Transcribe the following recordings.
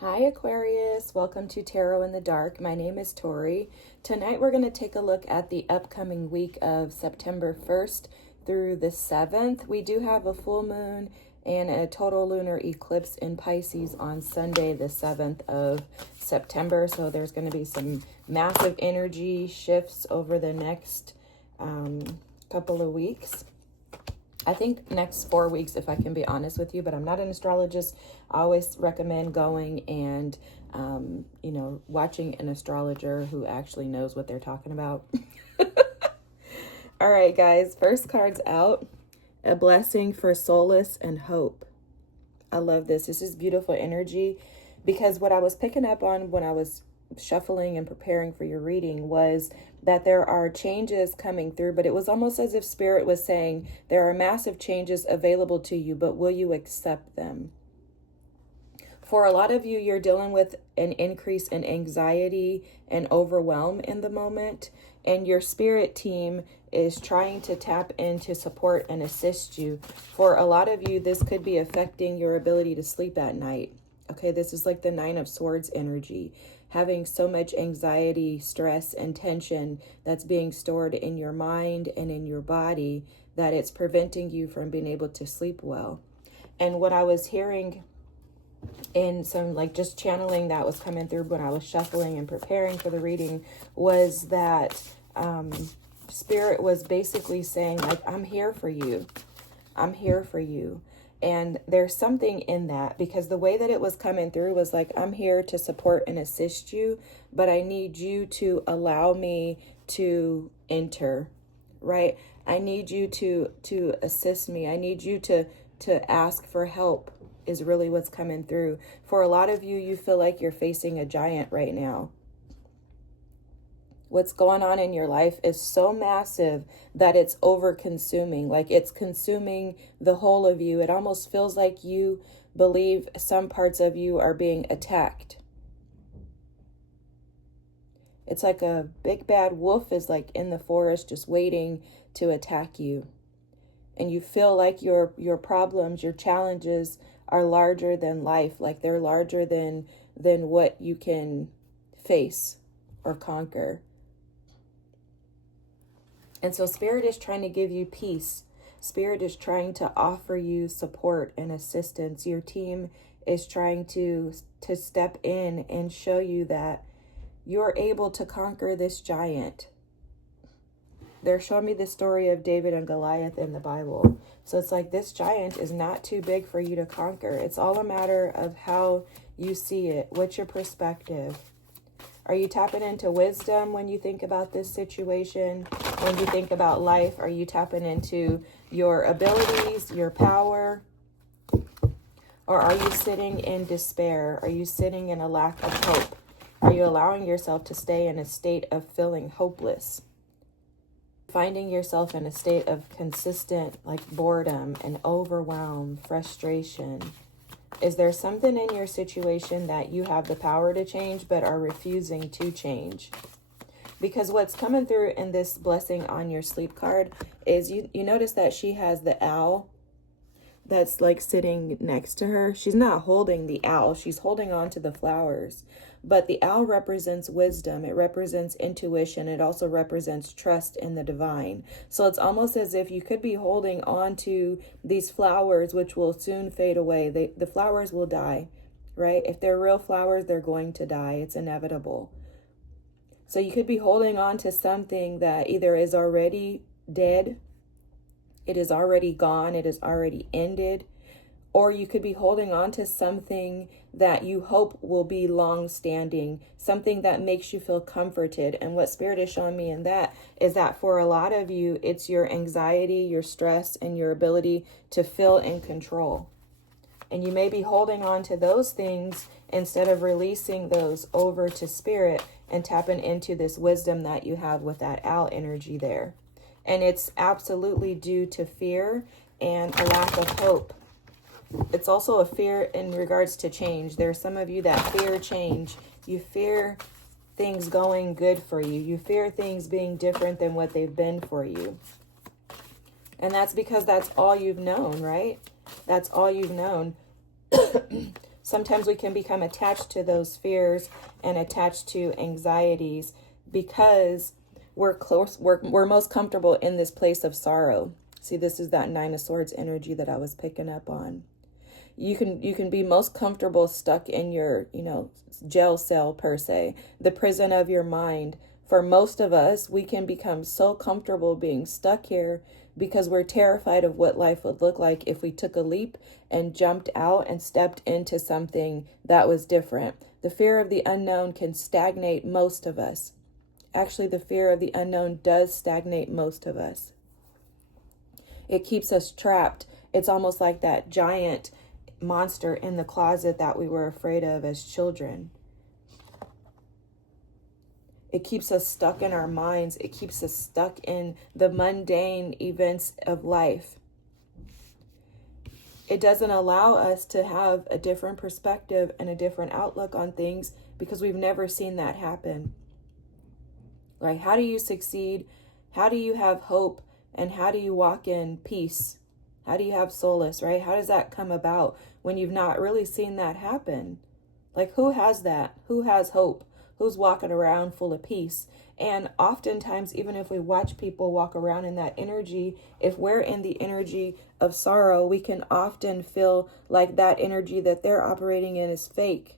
Hi Aquarius, welcome to Tarot in the Dark. My name is Tori. Tonight we're going to take a look at the upcoming week of September 1st through the 7th. We do have a full moon and a total lunar eclipse in Pisces on Sunday, the 7th of September. So there's going to be some massive energy shifts over the next couple of weeks. I think next 4 weeks, if I can be honest with you, but I'm not an astrologist. I always recommend going and, watching an astrologer who actually knows what they're talking about. All right, guys, first card's out. A blessing for solace and hope. I love this. This is beautiful energy because what I was picking up on when I was shuffling and preparing for your reading was that there are changes coming through, but it was almost as if Spirit was saying there are massive changes available to you, but will you accept them? For a lot of you, you're dealing with an increase in anxiety and overwhelm in the moment, and your spirit team is trying to tap in to support and assist you. For a lot of you, this could be affecting your ability to sleep at night. Okay, this is like the Nine of Swords energy. Having so much anxiety, stress, and tension that's being stored in your mind and in your body that it's preventing you from being able to sleep well. And what I was hearing in some just channeling that was coming through when I was shuffling and preparing for the reading was that Spirit was basically saying, I'm here for you. I'm here for you. And there's something in that because the way that it was coming through was like, I'm here to support and assist you, but I need you to allow me to enter, right? I need you to assist me. I need you to ask for help is really what's coming through. For a lot of you, you feel like you're facing a giant right now. What's going on in your life is so massive that it's over-consuming. Like it's consuming the whole of you. It almost feels like you believe some parts of you are being attacked. It's like a big bad wolf is like in the forest just waiting to attack you. And you feel like your problems, your challenges are larger than life. Like they're larger than what you can face or conquer. And so Spirit is trying to give you peace. Spirit is trying to offer you support and assistance. Your team is trying to step in and show you that you're able to conquer this giant. They're showing me the story of David and Goliath in the Bible. So it's like this giant is not too big for you to conquer. It's all a matter of how you see it. What's your perspective? Are you tapping into wisdom when you think about this situation? When you think about life, are you tapping into your abilities, your power? Or are you sitting in despair? Are you sitting in a lack of hope? Are you allowing yourself to stay in a state of feeling hopeless? Finding yourself in a state of consistent boredom and overwhelm, frustration. Is there something in your situation that you have the power to change but are refusing to change? Because what's coming through in this blessing on your sleep card is you notice that she has the owl that's sitting next to her. She's not holding the owl. She's holding on to the flowers. But the owl represents wisdom. It represents intuition. It also represents trust in the divine. So it's almost as if you could be holding on to these flowers, which will soon fade away. The flowers will die, right? If they're real flowers, they're going to die. It's inevitable. So you could be holding on to something that either is already dead, it is already gone, it is already ended, or you could be holding on to something that you hope will be long-standing, something that makes you feel comforted. And what Spirit is showing me in that is that for a lot of you, it's your anxiety, your stress, and your ability to feel in control. And you may be holding on to those things instead of releasing those over to Spirit and tapping into this wisdom that you have with that owl energy there. And it's absolutely due to fear and a lack of hope. It's also a fear in regards to change. There are some of you that fear change. You fear things going good for you. You fear things being different than what they've been for you. And that's because that's all you've known, right? That's all you've known. Sometimes we can become attached to those fears and attached to anxieties because we're most comfortable in this place of sorrow. See, this is that Nine of Swords energy that I was picking up on. You can be most comfortable stuck in your, jail cell per se, the prison of your mind. For most of us, we can become so comfortable being stuck here because we're terrified of what life would look like if we took a leap and jumped out and stepped into something that was different. The fear of the unknown can stagnate most of us. Actually, the fear of the unknown does stagnate most of us. It keeps us trapped. It's almost like that giant monster in the closet that we were afraid of as children. It keeps us stuck in our minds. It keeps us stuck in the mundane events of life. It doesn't allow us to have a different perspective and a different outlook on things because we've never seen that happen. Like, how do you succeed? How do you have hope? And how do you walk in peace? How do you have solace, right? How does that come about when you've not really seen that happen? Like, who has that? Who has hope? Who's walking around full of peace? And oftentimes, even if we watch people walk around in that energy, if we're in the energy of sorrow, we can often feel like that energy that they're operating in is fake.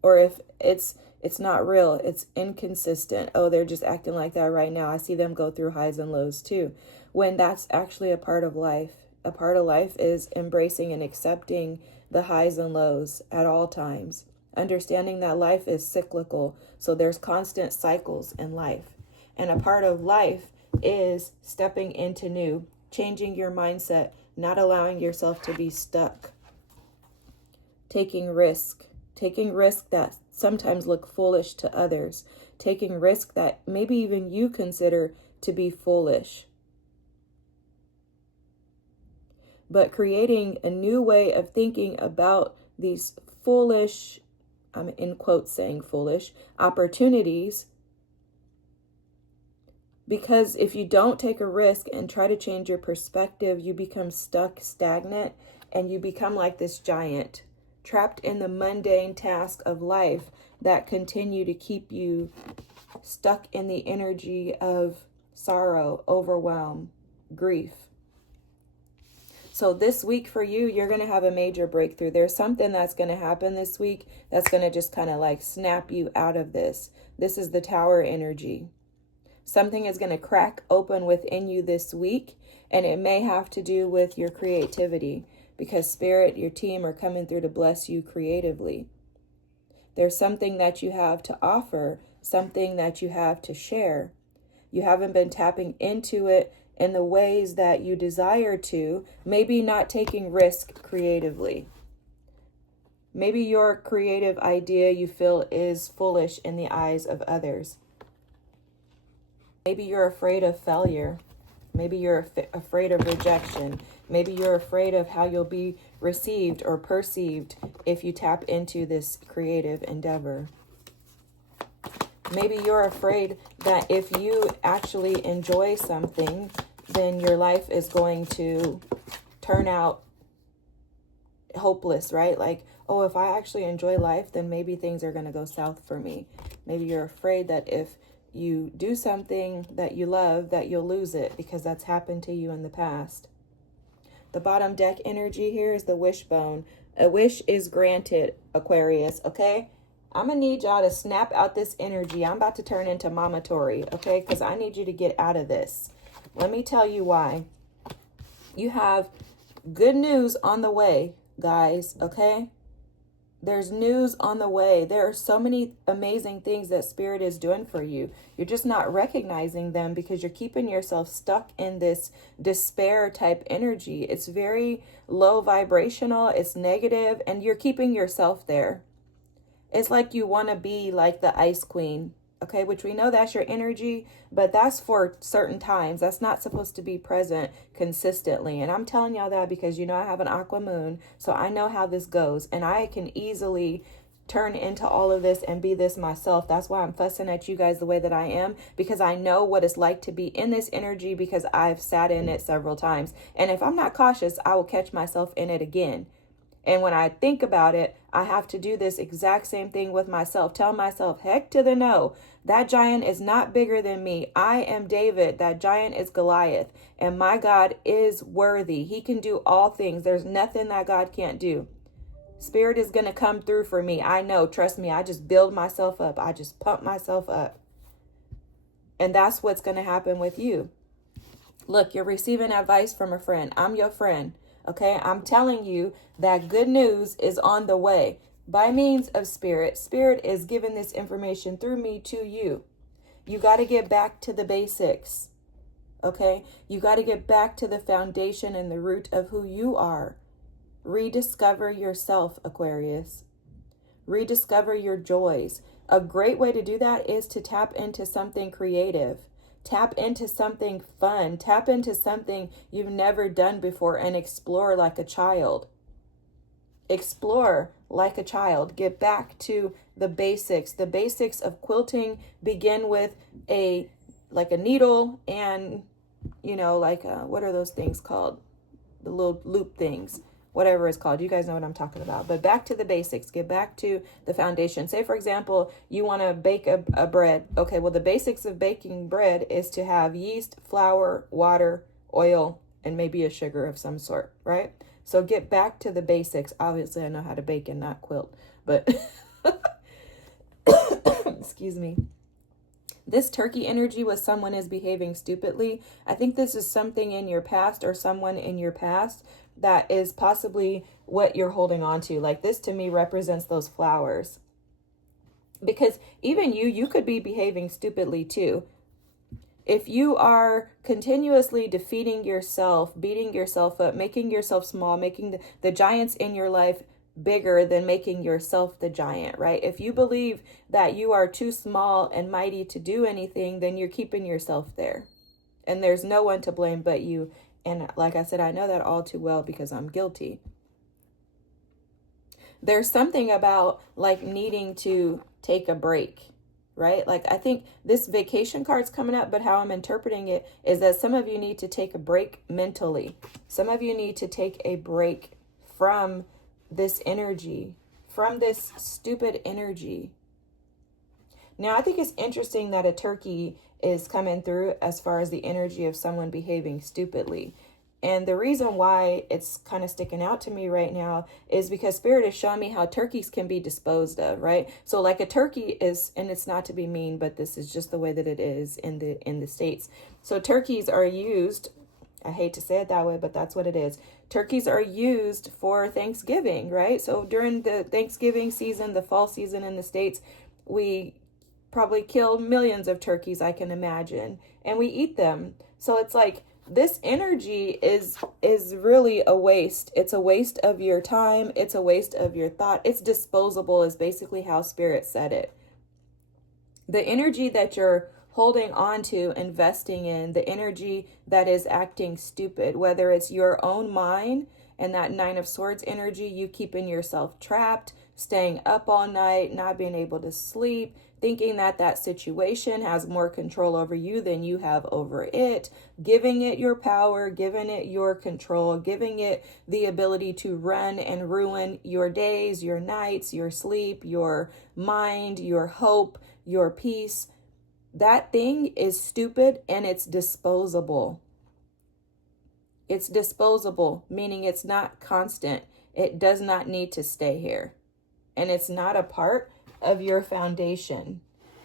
Or if it's not real, it's inconsistent. Oh, they're just acting like that right now. I see them go through highs and lows too. When that's actually a part of life. A part of life is embracing and accepting the highs and lows at all times. Understanding that life is cyclical, so there's constant cycles in life. And a part of life is stepping into new, changing your mindset, not allowing yourself to be stuck. Taking risks that sometimes look foolish to others. Taking risks that maybe even you consider to be foolish. But creating a new way of thinking about these foolish, I'm in quotes saying foolish, opportunities. Because if you don't take a risk and try to change your perspective, you become stuck, stagnant, and you become like this giant, trapped in the mundane task of life that continue to keep you stuck in the energy of sorrow, overwhelm, grief. So this week for you, you're going to have a major breakthrough. There's something that's going to happen this week that's going to just kind of like snap you out of this. This is the Tower energy. Something is going to crack open within you this week, and it may have to do with your creativity because Spirit, your team are coming through to bless you creatively. There's something that you have to offer, something that you have to share. You haven't been tapping into it in the ways that you desire to, maybe not taking risk creatively. Maybe your creative idea you feel is foolish in the eyes of others. Maybe you're afraid of failure. Maybe you're afraid of rejection. Maybe you're afraid of how you'll be received or perceived if you tap into this creative endeavor. Maybe you're afraid that if you actually enjoy something, then your life is going to turn out hopeless, right? Like, oh, if I actually enjoy life, then maybe things are going to go south for me. Maybe you're afraid that if you do something that you love, that you'll lose it because that's happened to you in the past. The bottom deck energy here is the wishbone. A wish is granted, Aquarius, okay? I'm going to need y'all to snap out this energy. I'm about to turn into Mama Tori, okay? Because I need you to get out of this. Let me tell you why. You have good news on the way, guys, okay? There's news on the way. There are so many amazing things that Spirit is doing for you. You're just not recognizing them because you're keeping yourself stuck in this despair type energy. It's very low vibrational. It's negative, and you're keeping yourself there. It's like you want to be like the Ice Queen, okay? Which we know that's your energy, but that's for certain times. That's not supposed to be present consistently. And I'm telling y'all that because, you know, I have an aqua moon, so I know how this goes. And I can easily turn into all of this and be this myself. That's why I'm fussing at you guys the way that I am, because I know what it's like to be in this energy because I've sat in it several times. And if I'm not cautious, I will catch myself in it again. And when I think about it, I have to do this exact same thing with myself. Tell myself, heck to the no. That giant is not bigger than me. I am David. That giant is Goliath. And my God is worthy. He can do all things. There's nothing that God can't do. Spirit is going to come through for me. I know. Trust me. I just build myself up. I just pump myself up. And that's what's going to happen with you. Look, you're receiving advice from a friend. I'm your friend. Okay, I'm telling you that good news is on the way by means of Spirit. Spirit is giving this information through me to you. You got to get back to the basics. Okay, you got to get back to the foundation and the root of who you are. Rediscover yourself, Aquarius. Rediscover your joys. A great way to do that is to tap into something creative. Tap into something fun. Tap into something you've never done before and explore like a child. Explore like a child. Get back to the basics. The basics of quilting begin with a needle and, what are those things called? The little loop things. Whatever it's called. You guys know what I'm talking about. But back to the basics. Get back to the foundation. Say, for example, you want to bake a bread. Okay, well, the basics of baking bread is to have yeast, flour, water, oil, and maybe a sugar of some sort, right? So get back to the basics. Obviously, I know how to bake and not quilt, but excuse me. This turkey energy with someone is behaving stupidly. I think this is something in your past or someone in your past that is possibly what you're holding on to. Like this to me represents those flowers. Because even you could be behaving stupidly too. If you are continuously defeating yourself, beating yourself up, making yourself small, making the giants in your life bigger than making yourself the giant, right? If you believe that you are too small and mighty to do anything, then you're keeping yourself there. And there's no one to blame but you. And like I said, I know that all too well because I'm guilty. There's something about like needing to take a break, right? Like I think this vacation card's coming up, but how I'm interpreting it is that some of you need to take a break mentally. Some of you need to take a break from this energy, from this stupid energy. Now, I think it's interesting that a turkey is coming through as far as the energy of someone behaving stupidly. And the reason why it's kind of sticking out to me right now is because Spirit is showing me how turkeys can be disposed of, right? So like a turkey is, and it's not to be mean, but this is just the way that it is in the States. So turkeys are used, I hate to say it that way, but that's what it is. Turkeys are used for Thanksgiving, right? So during the Thanksgiving season, the fall season in the States, we probably kill millions of turkeys, I can imagine, and we eat them. So it's like this energy is really a waste. It's a waste of your time. It's a waste of your thought. It's disposable is basically how Spirit said it. The energy that you're holding on to, investing in, the energy that is acting stupid, whether it's your own mind and that Nine of Swords energy, you keeping yourself trapped, staying up all night, not being able to sleep, thinking that that situation has more control over you than you have over it, giving it your power, giving it your control, giving it the ability to run and ruin your days, your nights, your sleep, your mind, your hope, your peace. That thing is stupid and it's disposable. It's disposable, meaning it's not constant. It does not need to stay here. And it's not a part of your foundation.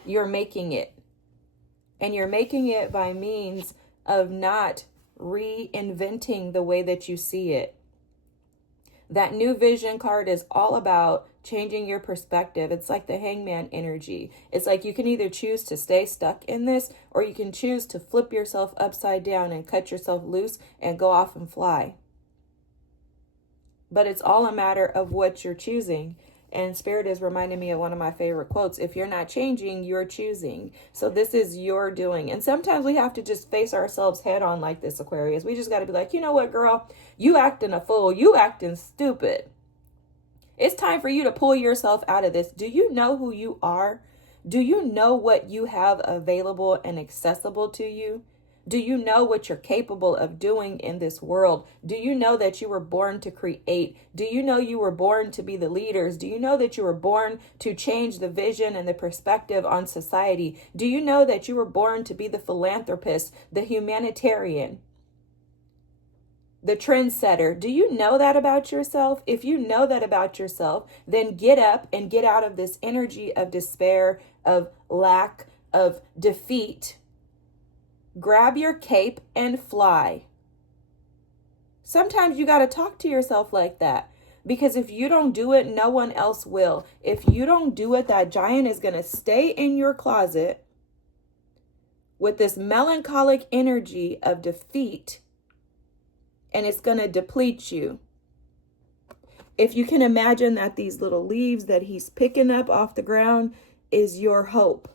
You're making it. And you're making it by means of not reinventing the way that you see it. That new vision card is all about changing your perspective. It's like the hangman energy. It's like you can either choose to stay stuck in this, or you can choose to flip yourself upside down and cut yourself loose and go off and fly. But it's all a matter of what you're choosing. And Spirit is reminding me of one of my favorite quotes. If you're not changing, you're choosing. So this is your doing. And sometimes we have to just face ourselves head on like this, Aquarius. We just got to be like, you know what, girl? You acting a fool. You acting stupid. It's time for you to pull yourself out of this. Do you know who you are? Do you know what you have available and accessible to you? Do you know what you're capable of doing in this world? Do you know that you were born to create? Do you know you were born to be the leaders? Do you know that you were born to change the vision and the perspective on society? Do you know that you were born to be the philanthropist, the humanitarian, the trendsetter? Do you know that about yourself? If you know that about yourself, then get up and get out of this energy of despair, of lack, of defeat. Grab your cape and fly. Sometimes you got to talk to yourself like that, because if you don't do it, no one else will. If you don't do it, that giant is going to stay in your closet with this melancholic energy of defeat, and it's going to deplete you. If you can imagine that these little leaves that he's picking up off the ground is your hope.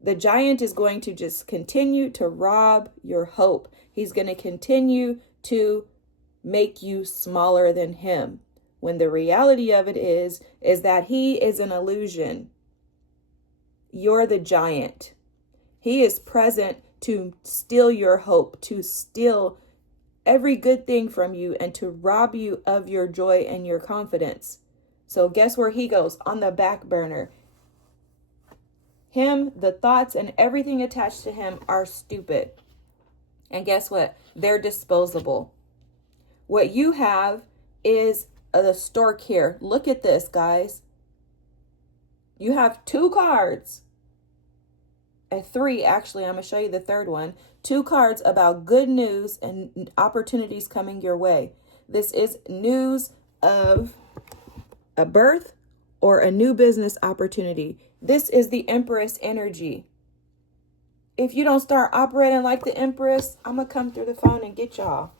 The giant is going to just continue to rob your hope. He's going to continue to make you smaller than him, when the reality of it is that he is an illusion. You're the giant. He is present to steal your hope, to steal every good thing from you, and to rob you of your joy and your confidence. So guess where he goes? On the back burner. Him, the thoughts, and everything attached to him are stupid. And guess what? They're disposable. What you have is the stork here. Look at this, guys. You have 2 cards. 3, actually. I'm going to show you the third one. 2 cards about good news and opportunities coming your way. This is news of a birth or a new business opportunity. This is the Empress energy. If you don't start operating like the Empress, I'm going to come through the phone and get y'all.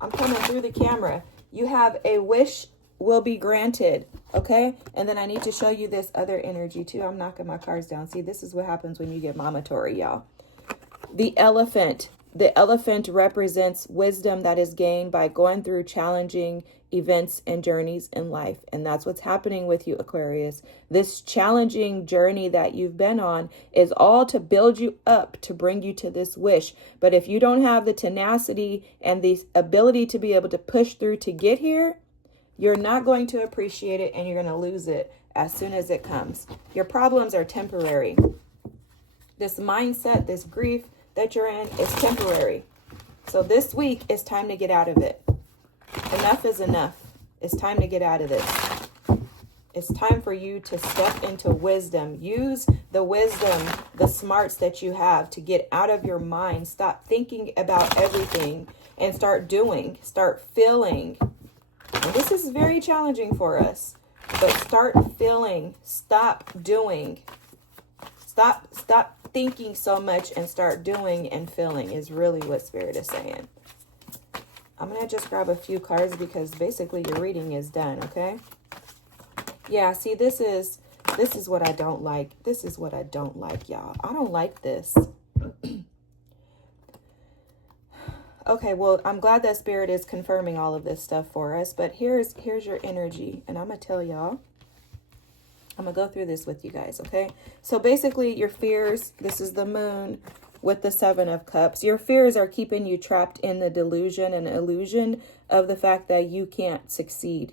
I'm coming through the camera. You have a wish will be granted. Okay. And then I need to show you this other energy too. I'm knocking my cards down. See, this is what happens when you get mamatory, y'all. The elephant. The elephant represents wisdom that is gained by going through challenging events and journeys in life. And that's what's happening with you, Aquarius. This challenging journey that you've been on is all to build you up, to bring you to this wish. But if you don't have the tenacity and the ability to be able to push through to get here, you're not going to appreciate it, and you're going to lose it as soon as it comes. Your problems are temporary. This mindset, this grief that you're in is temporary. So this week, it's time to get out of it. Enough is enough. It's time to get out of this. It's time for you to step into wisdom. Use the wisdom, the smarts that you have to get out of your mind. Stop thinking about everything and start doing, start feeling. And this is very challenging for us, but start feeling, stop doing, stop thinking so much and start doing and feeling is really what Spirit is saying. I'm going to just grab a few cards because basically your reading is done, okay? Yeah, see, this is what I don't like. This is what I don't like, y'all. I don't like this. Okay, well, I'm glad that Spirit is confirming all of this stuff for us, but here's your energy, and I'm going to tell y'all. I'm going to go through this with you guys, okay? So basically, your fears, this is the moon with the 7 of Cups. Your fears are keeping you trapped in the delusion and illusion of the fact that you can't succeed.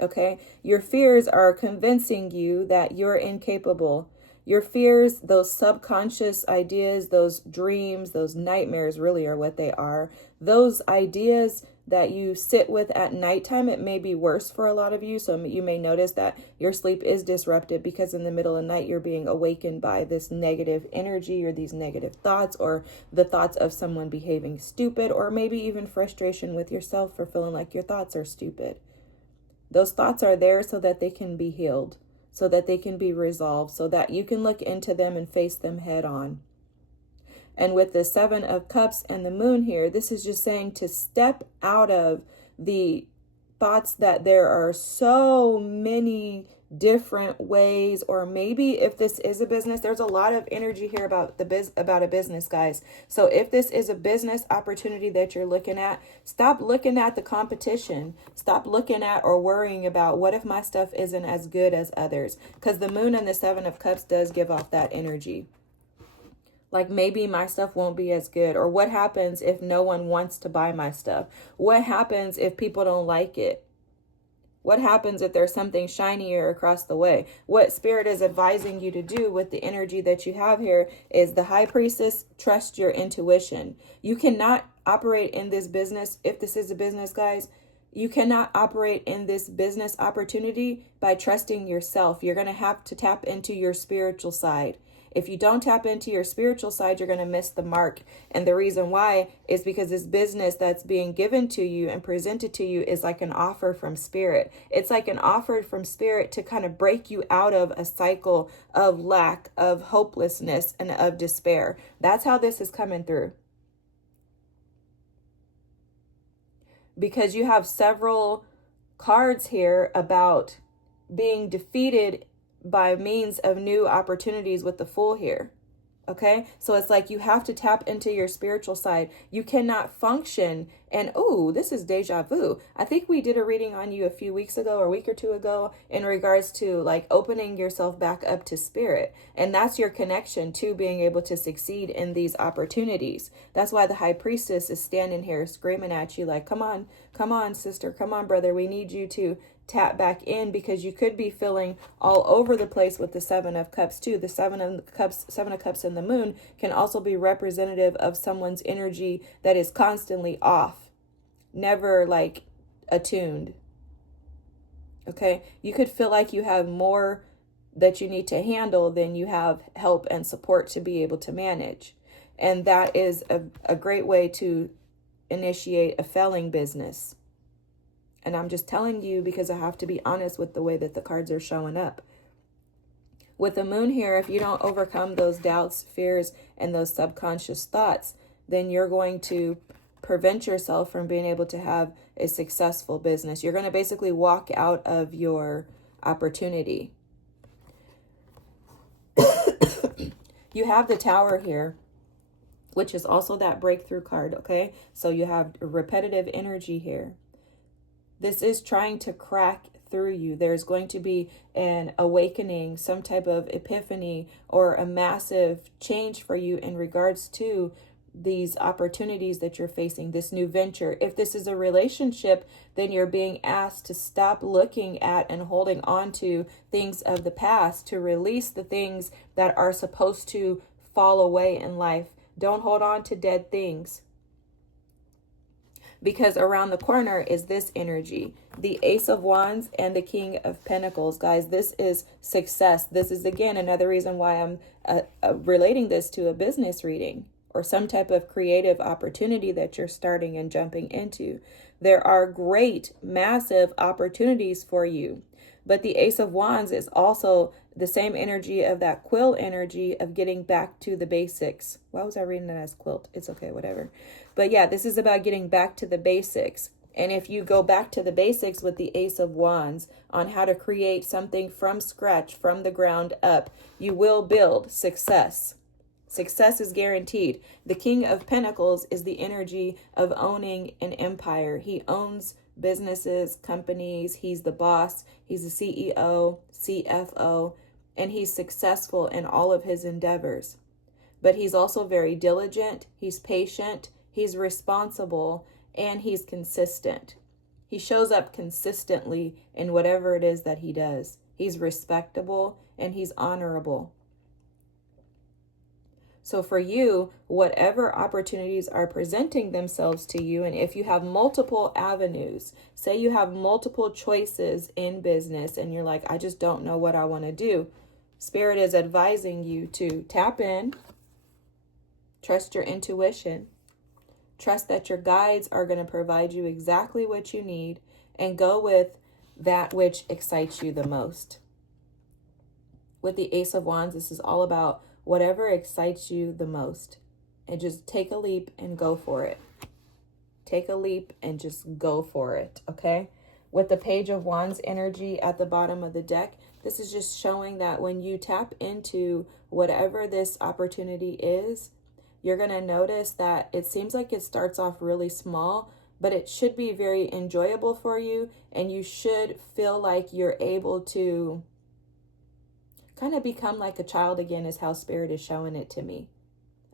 Okay? Your fears are convincing you that you're incapable. Your fears, those subconscious ideas, those dreams, those nightmares really are what they are. Those ideas that you sit with at nighttime, it may be worse for a lot of you. So you may notice that your sleep is disrupted because in the middle of the night, you're being awakened by this negative energy or these negative thoughts or the thoughts of someone behaving stupid, or maybe even frustration with yourself for feeling like your thoughts are stupid. Those thoughts are there so that they can be healed, so that they can be resolved, so that you can look into them and face them head on. And with the 7 of Cups and the moon here, this is just saying to step out of the thoughts that there are so many different ways, or maybe if this is a business, there's a lot of energy here about about a business, guys. So if this is a business opportunity that you're looking at, stop looking at the competition. Stop looking at or worrying about what if my stuff isn't as good as others, because the moon and the 7 of Cups does give off that energy. Like maybe my stuff won't be as good. Or what happens if no one wants to buy my stuff? What happens if people don't like it? What happens if there's something shinier across the way? What Spirit is advising you to do with the energy that you have here is the High Priestess, trust your intuition. You cannot operate in this business, if this is a business, guys, you cannot operate in this business opportunity by trusting yourself. You're going to have to tap into your spiritual side. If you don't tap into your spiritual side, you're going to miss the mark. And the reason why is because this business that's being given to you and presented to you is like an offer from Spirit. It's like an offer from Spirit to kind of break you out of a cycle of lack, of hopelessness, and of despair. That's how this is coming through. Because you have several cards here about being defeated by means of new opportunities with the Fool here. Okay, so it's like you have to tap into your spiritual side. You cannot function. And oh, this is deja vu. I think we did a reading on you a few weeks ago or a week or two ago in regards to like opening yourself back up to Spirit. And that's your connection to being able to succeed in these opportunities. That's why the High Priestess is standing here screaming at you like, come on, sister, come on, brother. We need you to tap back in, because you could be feeling all over the place with the Seven of Cups too. The Seven of Cups and the Moon can also be representative of someone's energy that is constantly off, never like attuned. Okay, you could feel like you have more that you need to handle than you have help and support to be able to manage. And that is a great way to initiate a failing business. And I'm just telling you because I have to be honest with the way that the cards are showing up. With the Moon here, if you don't overcome those doubts, fears, and those subconscious thoughts, then you're going to prevent yourself from being able to have a successful business. You're going to basically walk out of your opportunity. You have the Tower here, which is also that breakthrough card, okay? So you have repetitive energy here. This is trying to crack through you. There's going to be an awakening, some type of epiphany, or a massive change for you in regards to these opportunities that you're facing, this new venture. If this is a relationship, then you're being asked to stop looking at and holding on to things of the past, to release the things that are supposed to fall away in life. Don't hold on to dead things. Because around the corner is this energy, the Ace of Wands and the King of Pentacles. Guys, this is success. This is, again, another reason why I'm relating this to a business reading or some type of creative opportunity that you're starting and jumping into. There are great, massive opportunities for you. But the Ace of Wands is also the same energy of that quill energy of getting back to the basics. Why was I reading that as quilt? It's okay, whatever. But yeah, this is about getting back to the basics. And if you go back to the basics with the Ace of Wands on how to create something from scratch, from the ground up, you will build success. Success is guaranteed. The King of Pentacles is the energy of owning an empire. He owns businesses, companies. He's the boss. He's the CEO, CFO, and he's successful in all of his endeavors. But he's also very diligent. He's patient. He's responsible, and he's consistent. He shows up consistently in whatever it is that he does. He's respectable and he's honorable. So for you, whatever opportunities are presenting themselves to you, and if you have multiple avenues, say you have multiple choices in business and you're like, I just don't know what I want to do. Spirit is advising you to tap in, trust your intuition, trust that your guides are going to provide you exactly what you need, and go with that which excites you the most. With the Ace of Wands, this is all about whatever excites you the most, and just take a leap and go for it. Take a leap and just go for it, okay? With the Page of Wands energy at the bottom of the deck, this is just showing that when you tap into whatever this opportunity is, you're going to notice that it seems like it starts off really small, but it should be very enjoyable for you, and you should feel like you're able to kind of become like a child again, is how Spirit is showing it to me.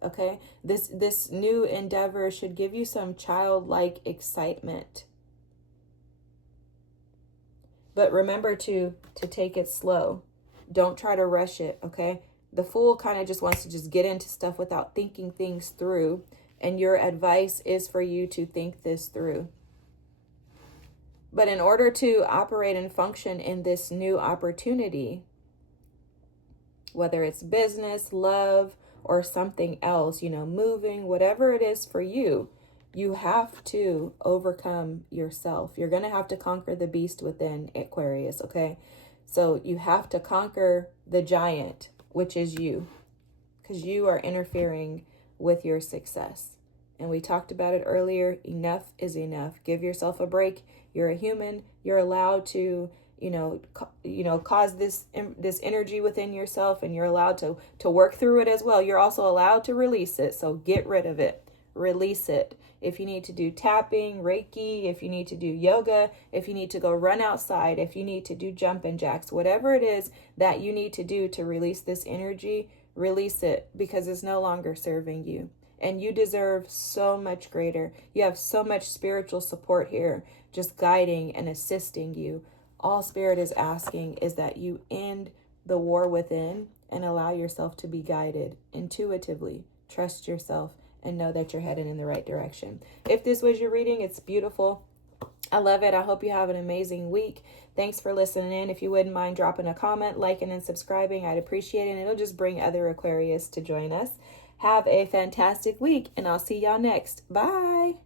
Okay? This new endeavor should give you some childlike excitement. But remember to take it slow. Don't try to rush it, okay? The fool kind of just wants to just get into stuff without thinking things through. And your advice is for you to think this through. But in order to operate and function in this new opportunity, whether it's business, love, or something else, moving, whatever it is for you, you have to overcome yourself. You're going to have to conquer the beast within, Aquarius, okay? So you have to conquer the giant, which is you, because you are interfering with your success. And we talked about it earlier. Enough is enough. Give yourself a break. You're a human. You're allowed to, cause this energy within yourself, and you're allowed to work through it as well. You're also allowed to release it. So get rid of it. Release it. If you need to do tapping, Reiki, if you need to do yoga, if you need to go run outside, if you need to do jumping jacks, whatever it is that you need to do to release this energy, release it, because it's no longer serving you. And you deserve so much greater. You have so much spiritual support here, just guiding and assisting you. All Spirit is asking is that you end the war within and allow yourself to be guided intuitively. Trust yourself and know that you're headed in the right direction. If this was your reading, it's beautiful. I love it. I hope you have an amazing week. Thanks for listening in. If you wouldn't mind dropping a comment, liking, and subscribing, I'd appreciate it. And it'll just bring other Aquarius to join us. Have a fantastic week, and I'll see y'all next. Bye.